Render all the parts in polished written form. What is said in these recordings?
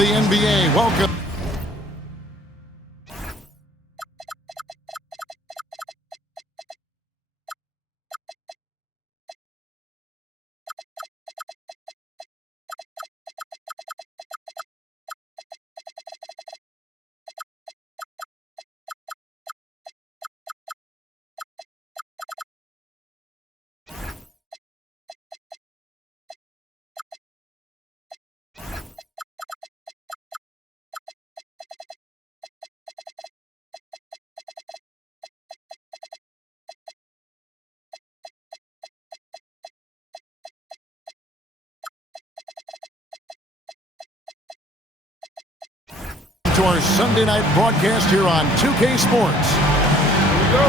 the NBA. Welcome. To our Sunday night broadcast here on 2K Sports. Here we go.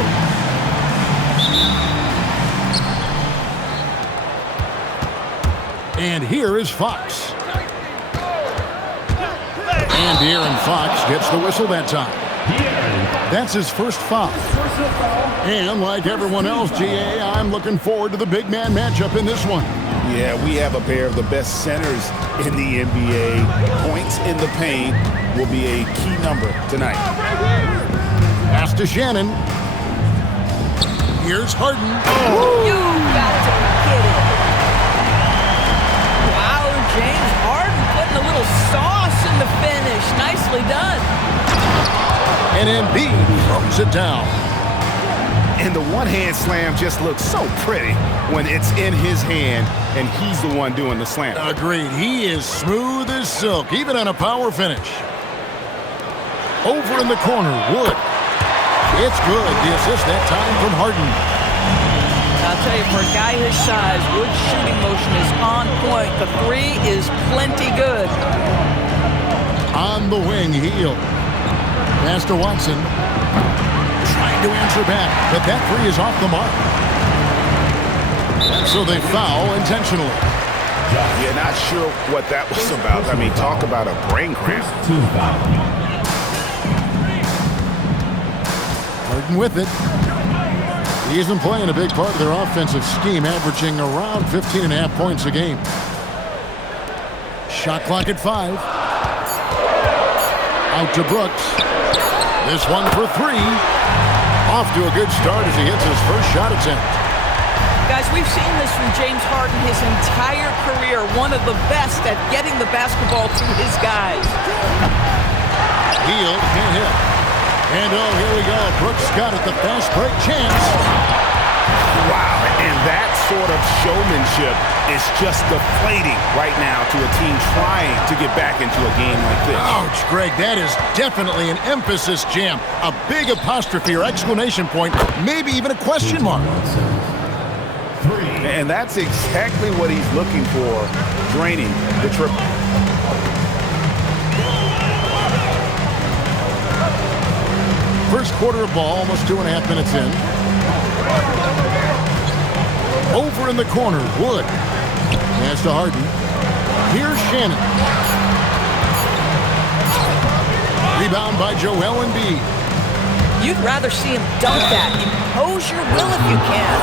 And here is Fox. And De'Aaron Fox gets the whistle that time. That's his first foul. And like everyone else, GA, I'm looking forward to the big man matchup in this one. Yeah, we have a pair of the best centers in the NBA. Points in the paint will be a key number tonight. Pass to Shannon. Here's Harden. Oh. You got to be kidding. Wow, James Harden putting a little sauce in the finish. Nicely done. And Embiid throws it down. And the one-hand slam just looks so pretty when it's in his hand and he's the one doing the slam. Agreed. He is smooth as silk, even on a power finish. Over in the corner, Wood. It's good. The assist that time from Harden. I'll tell you, for a guy his size, Wood's shooting motion is on point. The three is plenty good. On the wing, Heel. Pass to Watson. Trying to answer back, but that three is off the mark. So they foul intentionally. Yeah, not sure what that was about. I mean, talk about a brain cramp. Harden with it. He isn't playing a big part of their offensive scheme, averaging around 15.5 points a game. Shot clock at 5. Out to Brooks. This one for 3. Off to a good start as he hits his first shot attempt. Guys, we've seen this from James Harden his entire career. One of the best at getting the basketball to his guys. Hield can't hit. And oh, here we go. Brooks got it. The fast break chance. Wow, and that sort of showmanship is just deflating right now to a team trying to get back into a game like this. Ouch, Greg, that is definitely an emphasis jam. A big apostrophe or exclamation point, maybe even a question mark. And that's exactly what he's looking for, draining the triple. First quarter of ball, almost 2.5 minutes in. Over in the corner, Wood. Pass to Harden. Here's Shannon. Rebound by Joel Embiid. You'd rather see him dunk that. Impose your will if you can.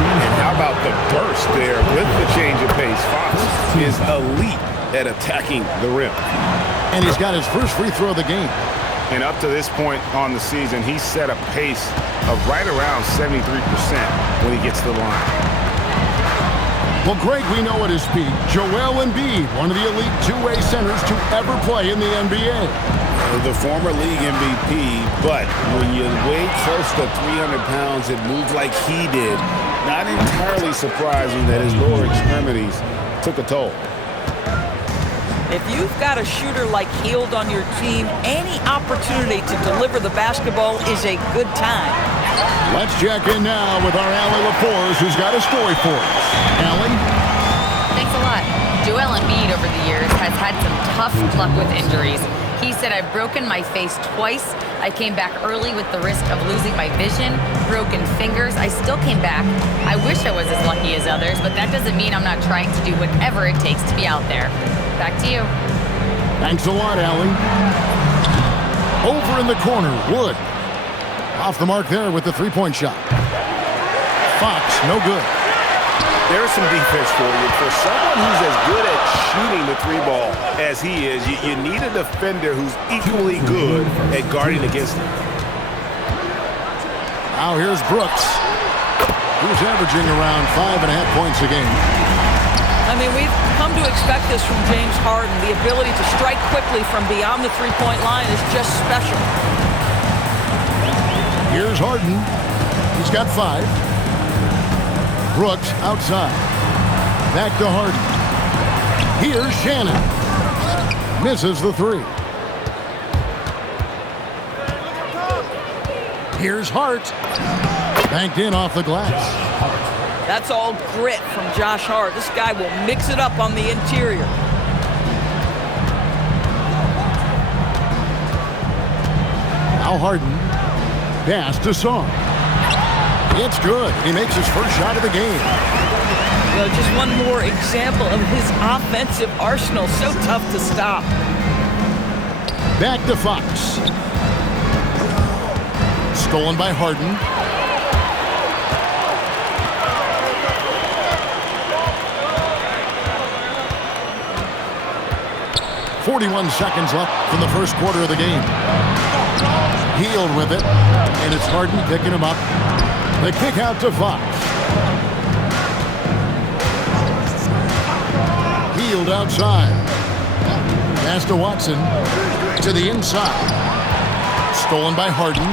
And how about the burst there with the change of pace? Fox is elite at attacking the rim. And he's got his first free throw of the game. And up to this point on the season, he's set a pace of right around 73% when he gets to the line. Well, Greg, we know at his peak, Joel Embiid, one of the elite two-way centers to ever play in the NBA. The former league MVP, but when you weigh close to 300 pounds and move like he did, not entirely surprising that his lower extremities took a toll. If you've got a shooter like Hield on your team, any opportunity to deliver the basketball is a good time. Let's check in now with our Allie LaForce, who's got a story for us. Allie? Thanks a lot. Joel Embiid over the years has had some tough luck with injuries. He said, I've broken my face twice. I came back early with the risk of losing my vision, broken fingers. I still came back. I wish I was as lucky as others, but that doesn't mean I'm not trying to do whatever it takes to be out there. Back to you. Thanks a lot, Allie. Over in the corner, Wood. Off the mark there with the three-point shot. Fox, no good. There's some defense for you. For someone who's as good at shooting the three ball as he is, you need a defender who's equally good at guarding against him. Now here's Brooks, who's averaging around 5.5 points a game. I mean, we've come to expect this from James Harden. The ability to strike quickly from beyond the three-point line is just special. Here's Harden. He's got 5. Brooks outside. Back to Harden. Here's Shannon. Misses the 3. Here's Hart. Banked in off the glass. That's all grit from Josh Hart. This guy will mix it up on the interior. Now Harden. Pass to Song. It's good. He makes his first shot of the game. You know, just one more example of his offensive arsenal. So tough to stop. Back to Fox. Stolen by Harden. .41 seconds left from the first quarter of the game. Hield with it, and it's Harden picking him up. The kick out to Fox. Hield outside. Pass to Watson. To the inside. Stolen by Harden.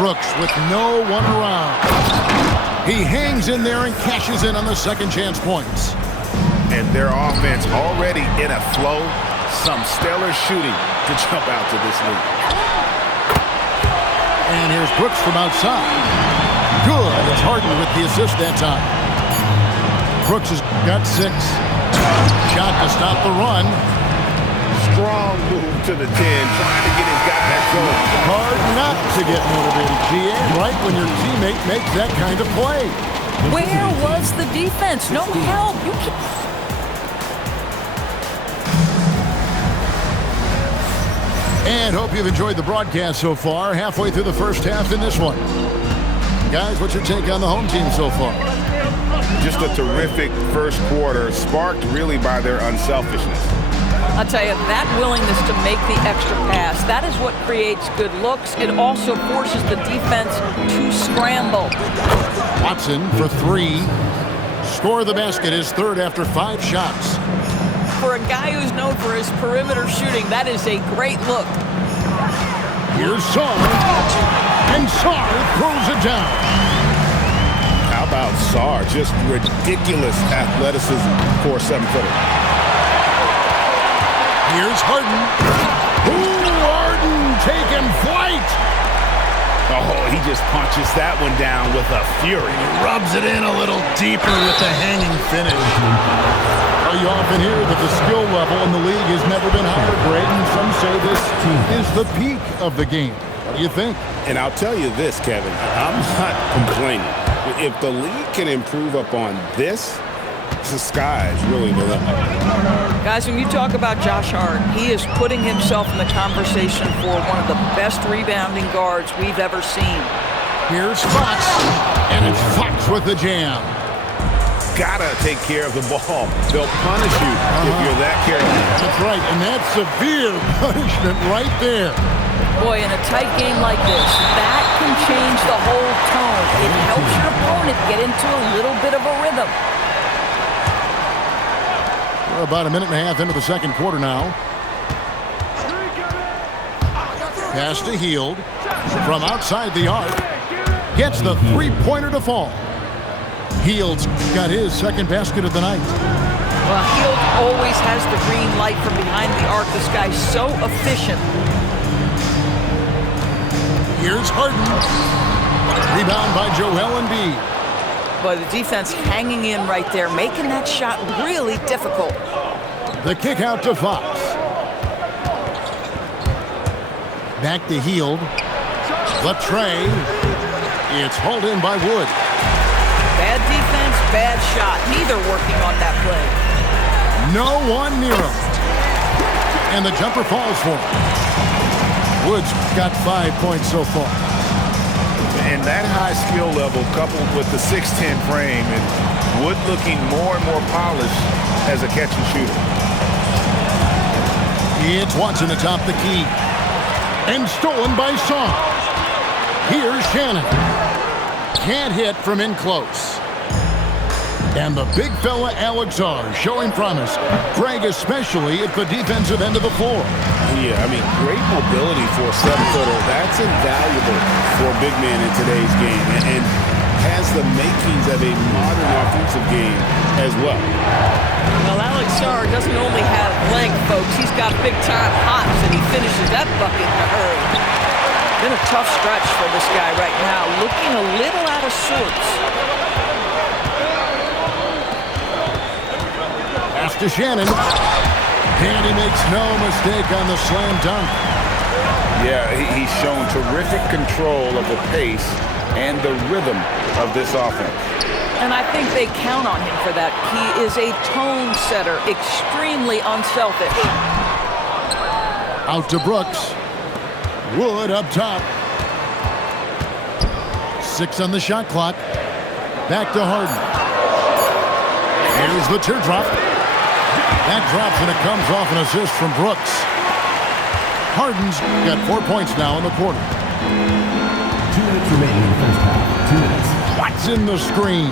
Brooks with no one around. He hangs in there and cashes in on the second chance points. And their offense already in a flow. Some stellar shooting to jump out to this league. And here's Brooks from outside. Good. It's Harden with the assist that time. Brooks has got 6. Shot to stop the run. Strong move to the 10, trying to get his guys going. Hard not to get motivated, GA, right when your teammate makes that kind of play. Where was the defense? No help. You can't. And hope you've enjoyed the broadcast so far. Halfway through the first half in this one. Guys, what's your take on the home team so far? Just a terrific first quarter, sparked really by their unselfishness. I'll tell you, that willingness to make the extra pass, that is what creates good looks. It also forces the defense to scramble. Watson for 3. Score the basket, his third after 5 shots. For a guy who's known for his perimeter shooting, that is a great look. Here's Sarr. And Sarr throws it down. How about Sarr? Just ridiculous athleticism for a 7-footer. Here's Harden. Ooh, Harden taking flight. Oh, he just punches that one down with a fury. He rubs it in a little deeper with the hanging finish. Well, you often hear that the skill level in the league has never been higher, Braden. And some say this is the peak of the game. What do you think? And I'll tell you this, Kevin. I'm not complaining. If the league can improve upon this, the sky's really the limit. Guys, when you talk about Josh Hart, he is putting himself in the conversation for one of the best rebounding guards we've ever seen. Here's Fox, and it's Fox with the jam. Gotta take care of the ball. They'll punish you if you're that careless. That's right, and that's severe punishment right there. Boy, in a tight game like this, that can change the whole tone. It helps your opponent get into a little bit of a rhythm. We're about a minute and a half into the second quarter now. Pass to Hield from outside the arc. Gets the three-pointer to fall. Hield's got his second basket of the night. Well, Hield always has the green light from behind the arc. This guy's so efficient. Here's Harden. Rebound by Joel Embiid. But the defense hanging in right there, making that shot really difficult. The kick out to Fox. Back to Hield. The tray. It's hauled in by Wood. Bad defense, bad shot. Neither working on that play. No one near him. And the jumper falls for him. Wood's got 5 points so far. And that high skill level coupled with the 6'10 frame and Wood looking more and more polished as a catch and shooter. It's Watson atop the key. And stolen by Song. Here's Shannon. Can't hit from in close. And the big fella Alex R showing promise. Greg especially at the defensive end of the floor. Yeah, I mean, great mobility for a 7-footer. That's invaluable for a big man in today's game. And has the makings of a modern offensive game as well. Well, Alex Sarr doesn't only have length, folks. He's got big-time hops, and he finishes that bucket in a hurry. Been a tough stretch for this guy right now, looking a little out of sorts. Pass to Shannon. And he makes no mistake on the slam dunk. Yeah, he's shown terrific control of the pace and the rhythm of this offense. And I think they count on him for that. He is a tone setter, extremely unselfish. Out to Brooks. Wood up top. 6 on the shot clock. Back to Harden. Here's the teardrop. That drops and it comes off an assist from Brooks. Harden's got 4 points now in the quarter. 2 minutes remaining in the first half. 2 minutes. Watson the screen.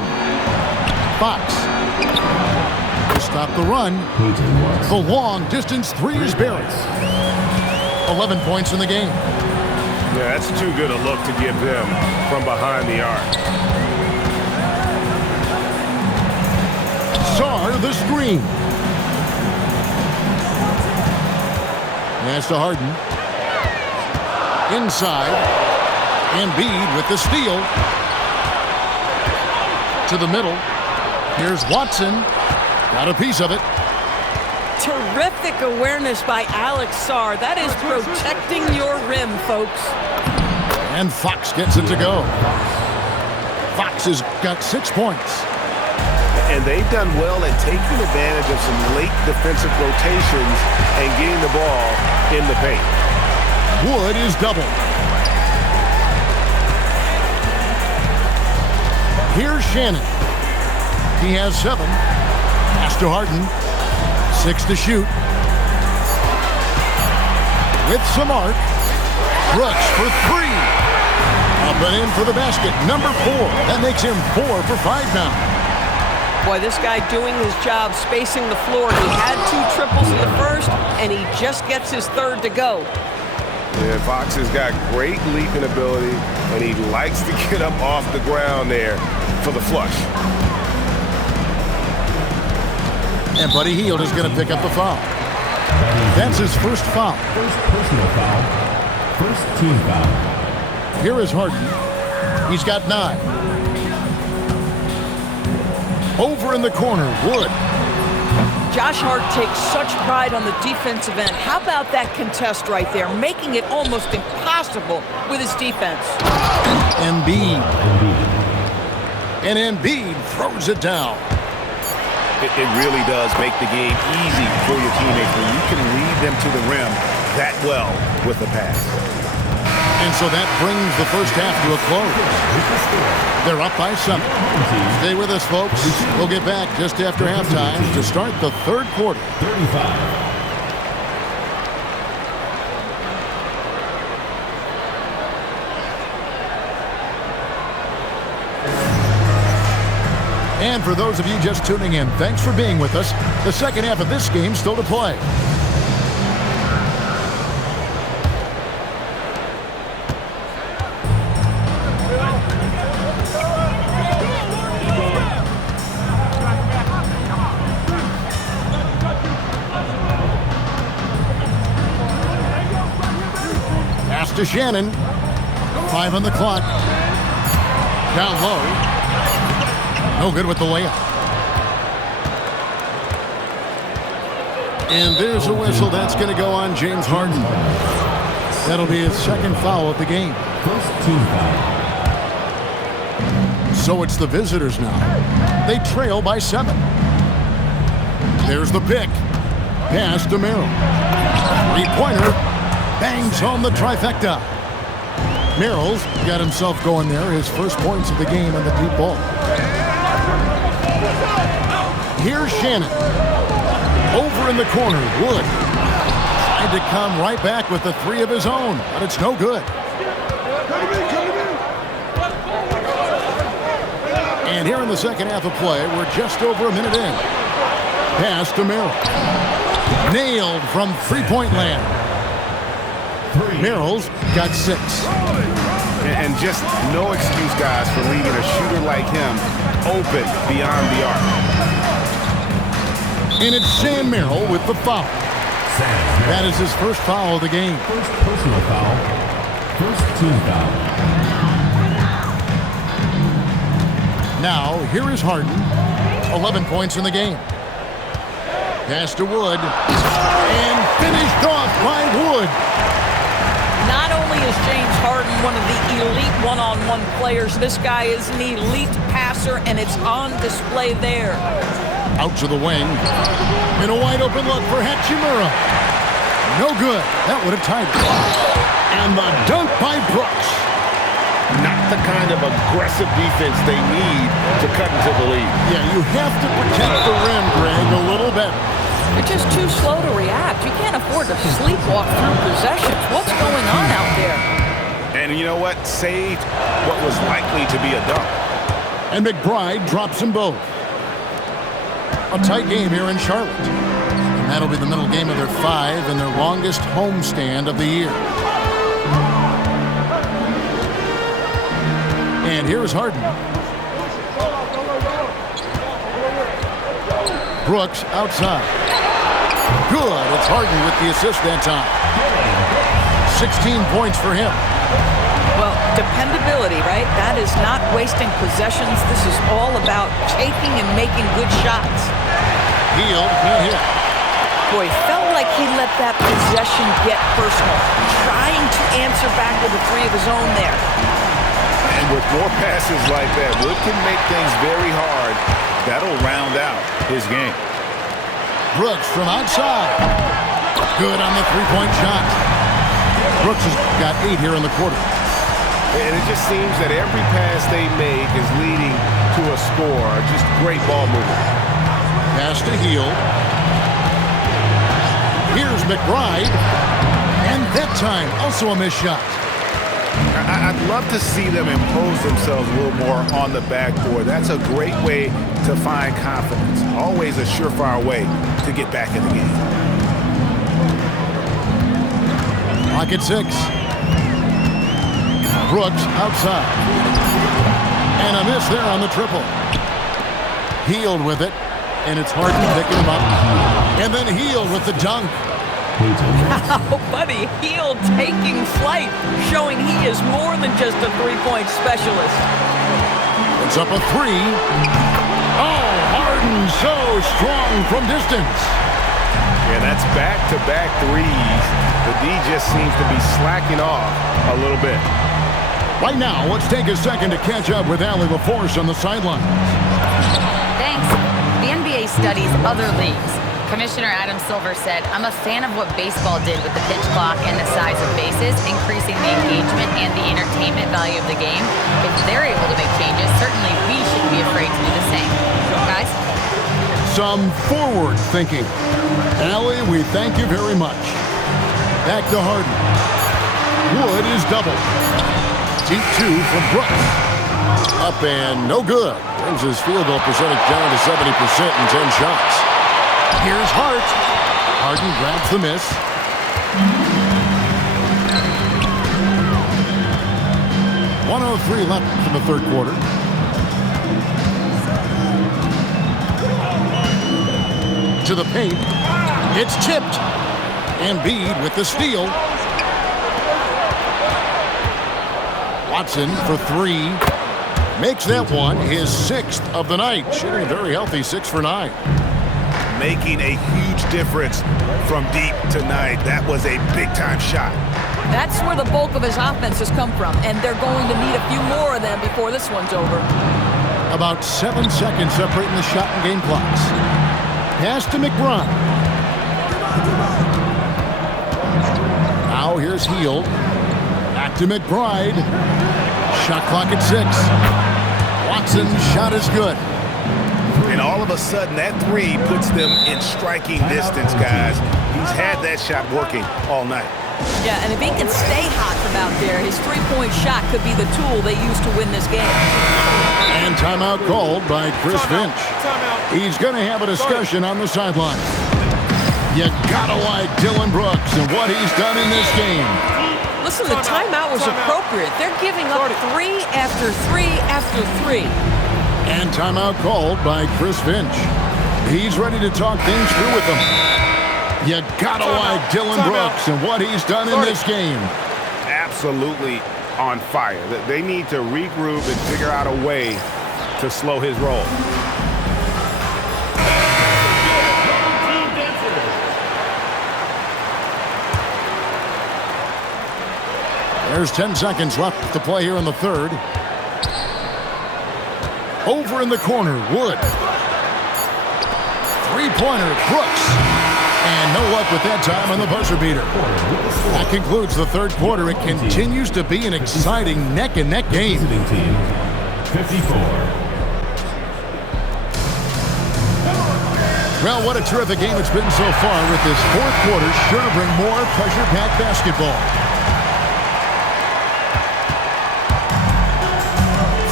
Fox. To stop the run. The long distance three is buried. 11 points in the game. Yeah, that's too good a look to give them from behind the arc. Sarr the screen. Pass to Harden. Inside. Embiid with the steal. To the middle. Here's Watson. Got a piece of it. Terrific awareness by Alex Sarr. That is protecting your rim, folks. And Fox gets it to go. Fox has got 6 points. And they've done well at taking advantage of some late defensive rotations and getting the ball in the paint. Wood is doubled. Here's Shannon. He has 7. Pass to Harden. 6 to shoot. With some arc. Brooks for 3. Up and in for the basket. Number 4. That makes him 4 for 5 now. Boy, this guy doing his job, spacing the floor. He had 2 triples in the first, and he just gets his 3rd to go. Yeah, Fox has got great leaping ability, and he likes to get up off the ground there for the flush. And Buddy Hield is going to pick up the foul. That's his first foul. First personal foul. First team foul. Here is Harden. He's got 9. Over in the corner, Wood. Josh Hart takes such pride on the defensive end. How about that contest right there, making it almost impossible with his defense. Embiid. And Embiid throws it down. It really does make the game easy for your teammates when you can lead them to the rim that well with the pass. And so that brings the first half to a close. They're up by 7. Stay with us, folks. We'll get back just after halftime to start the 3rd quarter. 35. And for those of you just tuning in, thanks for being with us. The second half of this game still to play. Pass to Shannon. 5 on the clock. Down low. No good with the layup. And there's a whistle. That's going to go on James Harden. That'll be his 2nd foul of the game. First team foul. So it's the visitors now. They trail by 7. There's the pick. Pass to Merrill. 3-pointer. Bangs home the trifecta. Merrill's got himself going there. His first points of the game on the deep ball. Here's Shannon. Over in the corner, Wood. Tried to come right back with the three of his own, but it's no good. And here in the second half of play, we're just over a minute in. Pass to Merrill. Nailed from three-point land. Merrill's got 6. And just no excuse, guys, for leaving a shooter like him open beyond the arc. And it's Sam Merrill with the foul. That is his first foul of the game. First personal foul. First team foul. Now, here is Harden. 11 points in the game. Pass to Wood. And finished off by Wood. Not only is James Harden one of the elite one-on-one players, this guy is an elite passer, and it's on display there. Out to the wing. And a wide-open look for Hachimura. No good. That would have tied it. And the dunk by Brooks. Not the kind of aggressive defense they need to cut into the lead. Yeah, you have to protect the rim, Greg, a little better. You're just too slow to react. You can't afford to sleepwalk through possessions. What's going on out there? And you know what? Saved what was likely to be a dunk. And McBride drops them both. A tight game here in Charlotte. And that'll be the middle game of their 5 and their longest homestand of the year. And here's Harden. Brooks outside. Good. It's Harden with the assist that time. 16 points for him. Well, dependability, right? That is not wasting possessions. This is all about taking and making good shots. Hield can't hit. Boy, felt like he let that possession get personal. Trying to answer back with a three of his own there. And with more passes like that, Wood can make things very hard. That'll round out his game. Brooks from outside. Good on the three-point shot. Brooks has got 8 here in the quarter. And it just seems that every pass they make is leading to a score. Just great ball movement. Pass to Hield. Here's McBride. And that time, also a missed shot. I'd love to see them impose themselves a little more on the backboard. That's a great way to find confidence. Always a surefire way to get back in the game. Clock at 6. Brooks outside. And a miss there on the triple. Hield with it. And it's Harden picking him up. And then Hield with the dunk. Wow, buddy, Hield taking flight, showing he is more than just a three-point specialist. It's up a 3. Oh, Harden so strong from distance. Yeah, that's back-to-back threes. The D just seems to be slacking off a little bit. Right now, let's take a second to catch up with Allie LaForce on the sideline. Thanks. The NBA studies other leagues. Commissioner Adam Silver said, I'm a fan of what baseball did with the pitch clock and the size of bases, increasing the engagement and the entertainment value of the game. If they're able to make changes, certainly we shouldn't be afraid to do the same. Guys? Some forward thinking. Allie, we thank you very much. Back to Harden. Wood is double. Deep 2 from Brooks. Up and no good. Brings his field goal percentage down to 70% in 10 shots. Here's Hart. Harden grabs the miss. .103 left in the third quarter. To the paint. It's tipped. Embiid with the steal. Watson for 3. Makes that one his 6th of the night. Shooting a very healthy 6 for 9. Making a huge difference from deep tonight. That was a big-time shot. That's where the bulk of his offense has come from, and they're going to need a few more of them before this one's over. About 7 seconds separating the shot and game clocks. Pass to McBride. Now here's Hield. Back to to McBride. Shot clock at 6. Watson's shot is good. And all of a sudden, that three puts them in striking distance, guys. He's had that shot working all night. Yeah, and if he can stay hot from out there, his three-point shot could be the tool they use to win this game. And timeout called by Chris Finch. He's going to have a discussion on the sideline. You gotta like Dylan Brooks and what he's done in this game. Listen, the timeout was appropriate. They're giving up 3 after 3 after 3. And timeout called by Chris Finch. He's ready to talk things through with them. You gotta like Dylan Brooks and what he's done in this game. Absolutely on fire. They need to regroup and figure out a way to slow his roll. There's 10 seconds left to play here in the third. Over in the corner, Wood. Three-pointer, Brooks. And no luck with that time on the buzzer beater. That concludes the third quarter. It continues to be an exciting neck-and-neck game. Team 54. Well, what a terrific game it's been so far with this fourth quarter. Sure to bring more pressure-packed basketball.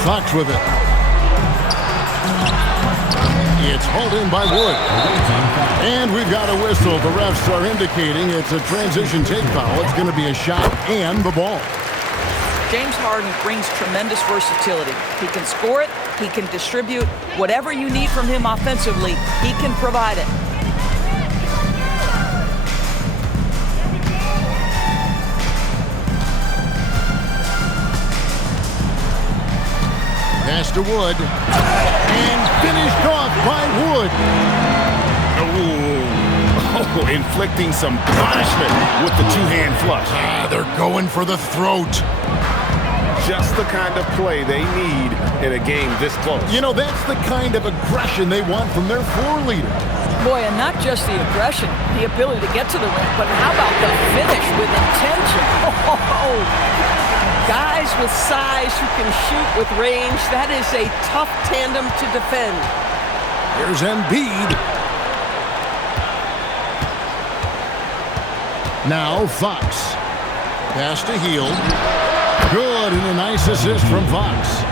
Fox with it. It's hauled in by Wood. And we've got a whistle. The refs are indicating it's a transition take foul. It's going to be a shot and the ball. James Harden brings tremendous versatility. He can score it. He can distribute. Whatever you need from him offensively, he can provide it. Pass to Wood. And finished off by Wood. Oh, inflicting some punishment with the two-hand flush. They're going for the throat. Just the kind of play they need in a game this close. You know, that's the kind of aggression they want from their floor leader. Boy, and not just the aggression, the ability to get to the rim, but how about the finish with intention? Oh. Guys with size who can shoot with range, that is a tough tandem to defend. Here's Embiid. Now Fox. Pass to Hield. Good, and a nice assist from Fox.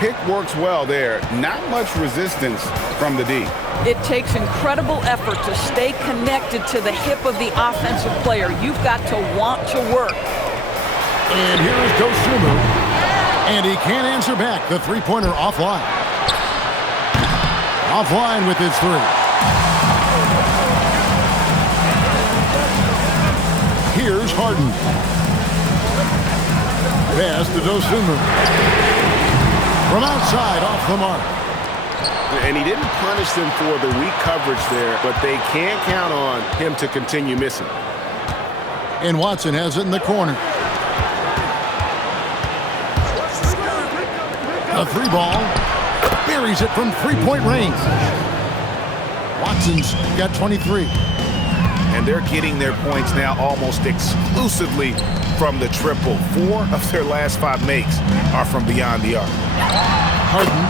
Pick works well there. Not much resistance from the D. It takes incredible effort to stay connected to the hip of the offensive player. You've got to want to work. And here is Dosunmu. And he can't answer back. The three-pointer offline. Offline with his three. Here's Harden. Pass to Dosunmu. From outside, off the mark. And he didn't punish them for the weak coverage there, but they can't count on him to continue missing. And Watson has it in the corner. A three ball. Buries it from three-point range. Watson's got 23. And they're getting their points now almost exclusively from the triple. 4 of their last 5 makes are from beyond the arc. Harden.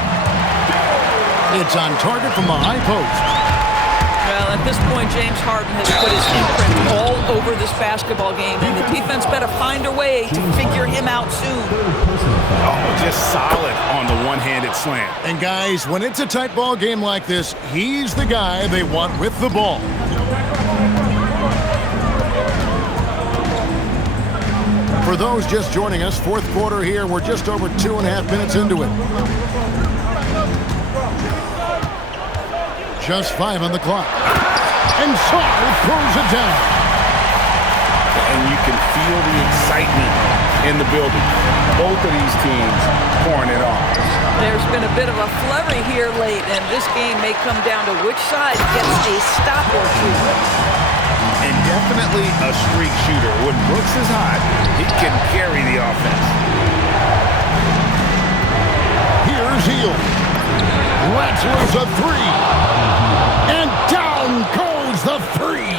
It's on target from the high post. Well, at this point, James Harden has put his imprint all over this basketball game, and the defense better find a way to figure him out soon. Oh, just solid on the one-handed slam. And guys, when it's a tight ball game like this, he's the guy they want with the ball. For those just joining us, fourth quarter here, we're just over 2.5 minutes into it. Just 5 on the clock. And Sarr throws it down. And you can feel the excitement in the building. Both of these teams pouring it on. There's been a bit of a flurry here late, and this game may come down to which side gets a stop or two. And definitely a streak shooter. When Brooks is hot, he can carry the offense. Here's Hield. Rattles a three. And down goes the three.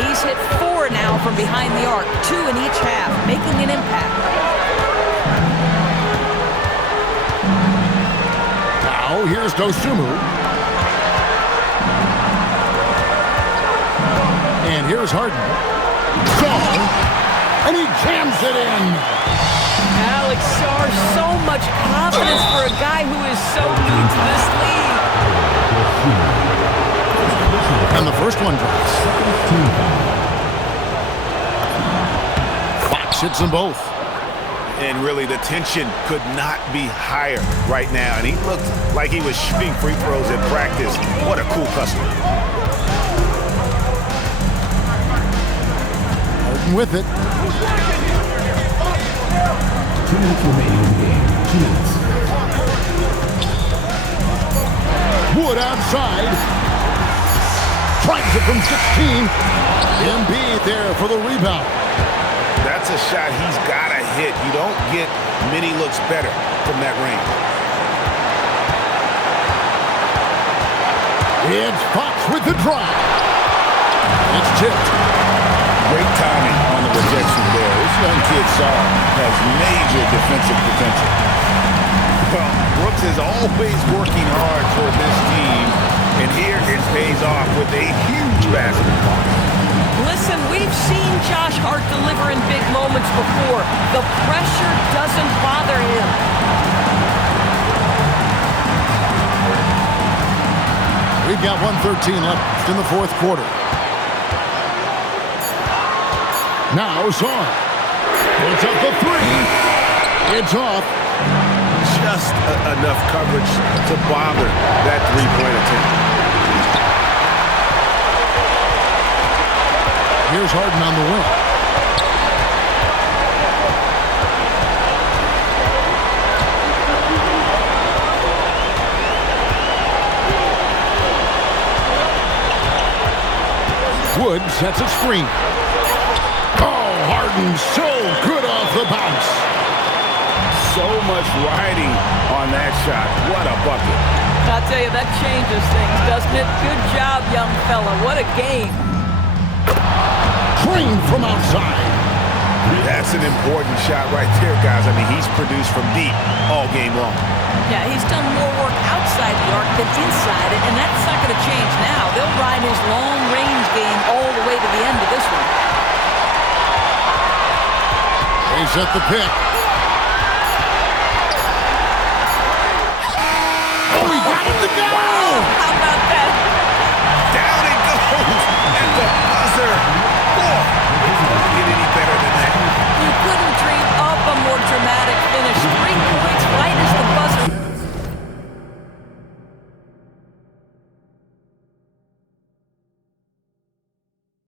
He's hit 4 now from behind the arc, 2 in each half, making an impact. Now, here's Dosumu. And here's Harden. And he jams it in. Alex Sarr, so much confidence for a guy who is so new to this league. And the first one drops. Fox hits them both. And really, the tension could not be higher right now. And he looked like he was shooting free throws in practice. What a cool customer. Harden with it. 2 minutes remaining in the game. 2 minutes. Wood outside. Tries it from 16. Embiid there for the rebound. That's a shot he's got to hit. You don't get many looks better from that range. It's Fox with the drive. It's tipped. Great timing on the rejection there. This young kid, Sarr, has major defensive potential. Well, Brooks is always working hard for this team, and here it pays off with a huge basket. Listen, we've seen Josh Hart deliver in big moments before. The pressure doesn't bother him. We've got 1:13 left in the fourth quarter. Now Sarr. It's up the 3. It's off. Just enough coverage to bother that three-point attempt. Here's Harden on the wing. Wood sets a screen. Oh, Harden so good off the bounce. So much riding on that shot. What a bucket. I'll tell you, that changes things, doesn't it? Good job, young fella. What a game. Drained from outside. That's an important shot right there, guys. I mean, he's produced from deep all game long. Yeah, he's done more work outside the arc than inside it, and that's not going to change now. They'll ride his long-range game all the way to the end of this one. They set the pick. Oh, he got it to go! How about